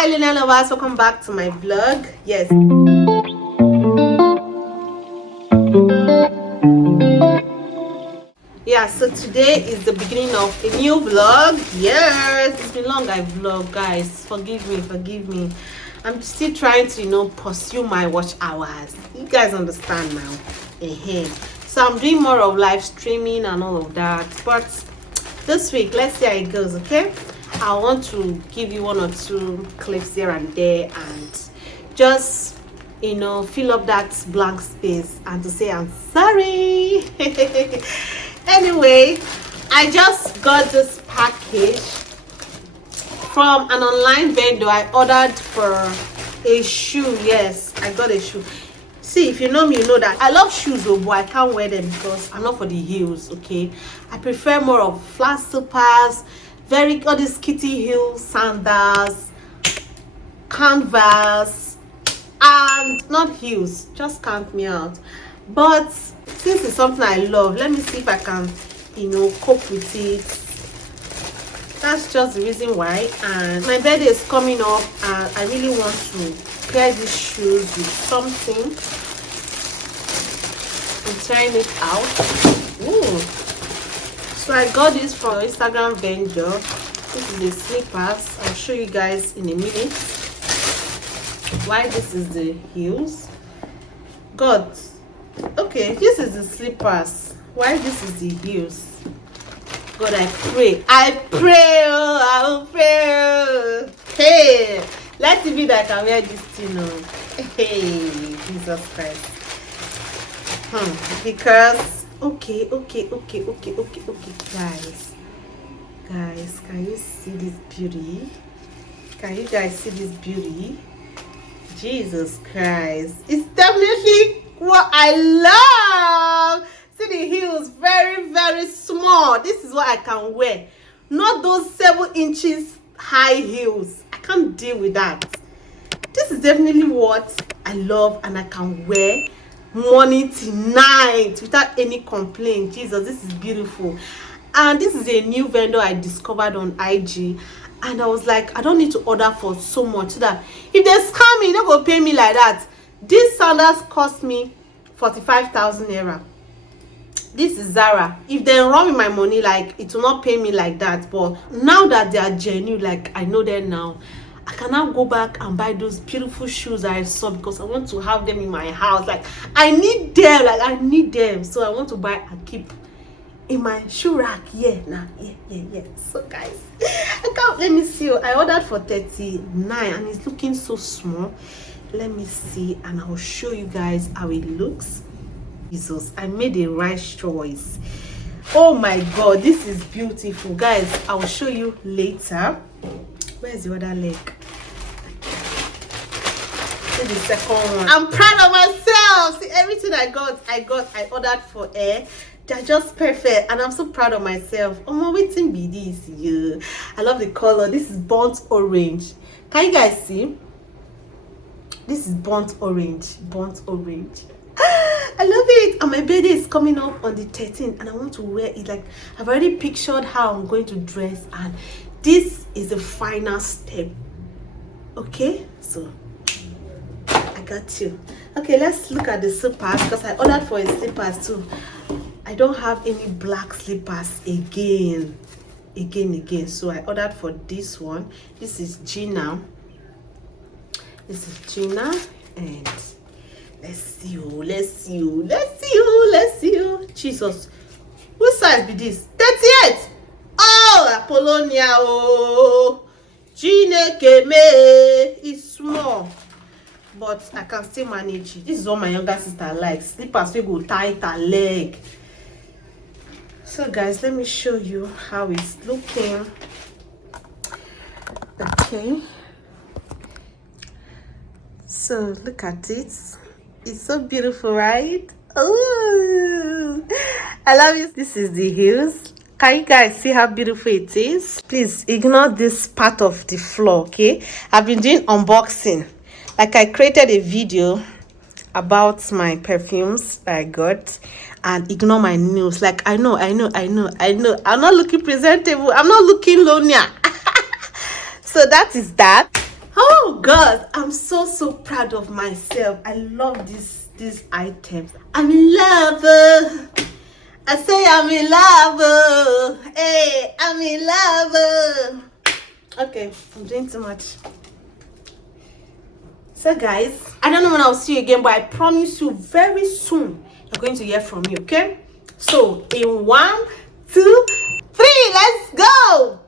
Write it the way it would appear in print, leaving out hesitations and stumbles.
Hi Lionel lovers, welcome back to my vlog. Yes, yeah, so today is the beginning of a new vlog. Yes, it's been long I vlog, guys. Forgive me. I'm still trying to pursue my watch hours. You guys understand now. So I'm doing more of live streaming and all of that, but this week let's see how it goes. Okay, I want to give you one or two clips here and there and just fill up that blank space and to say I'm sorry. Anyway, I just got this package from an online vendor. I ordered for a shoe. Yes, I got a shoe. See, if you know me, you know that I love shoes, but I can't wear them because I'm not for the heels. Okay, I prefer more of flat slippers, all these kitty heel sandals, canvas, and not heels. Just count me out. But since it's something I love, let me see if I can cope with it. That's just the reason why. And my birthday is coming up and I really want to pair these shoes with something. I'm trying it out. Ooh. So I got this from Instagram vendor. This is the slippers. I'll show you guys in a minute why this is the heels. Okay, this is the slippers. Why this is the heels? God, I pray, oh, I will pray. Oh. Hey, let it be that I can wear this thing. Hey, Jesus Christ. Because okay, guys, can you see this beauty? Can you guys see this beauty? Jesus Christ, it's definitely what I love. See the heels, very small. This is what I can wear, not those 7 inches high heels. I can't deal with that. This is definitely what I love and I can wear morning to night without any complaint. Jesus, this is beautiful. And this is a new vendor I discovered on IG, and I was like, I don't need to order for so much so that if they scam me, they're gonna pay me like that. These sandals cost me 45,000 naira. This is Zara. If they run with my money, like, it will not pay me like that. But now that they are genuine, like I know them now, I can now go back and buy those beautiful shoes I saw because I want to have them in my house. Like, I need them. Like, I need them. So I want to buy and keep in my shoe rack. Yeah. So guys, let me see. I ordered for 39 and it's looking so small. Let me see and I'll show you guys how it looks. Jesus, I made a right choice. Oh my God, this is beautiful, guys. I will show you later. Where's the other leg? See the second one. I'm proud of myself. See, everything I ordered for air. They're just perfect and I'm so proud of myself. Oh, waiting be this. Yeah, I love the color. This is burnt orange. Can you guys see? This is burnt orange. I love it. And my birthday is coming up on the 13th and I want to wear it. Like, I've already pictured how I'm going to dress and this is the final step. Okay, so I got you. Okay, let's look at the slippers because I ordered for a slippers too. I don't have any black slippers again. So I ordered for this one. This is Gina. And let's see you. Jesus, what size be this? 38. Oh, Apollonia. Oh, Gina Keme is small, but I can still manage it. This is what my younger sister likes. Slippers will go tight her leg. So guys, let me show you how it's looking. Okay, so look at it. It's so beautiful, right? Oh, I love it. This is the heels. Can you guys see how beautiful it is? Please ignore this part of the floor. Okay, I've been doing unboxing. Like, I created a video about my perfumes that I got, and ignore my nails. Like, I know I'm not looking presentable. I'm not looking Lonia. So that is that. Oh God, I'm so proud of myself. I love these items. I'm in love. I say I'm in love. Hey, I'm in love. Okay, I'm doing too much. So guys, I don't know when I'll see you again, but I promise you very soon you're going to hear from me, okay? So in 1, 2, 3, let's go.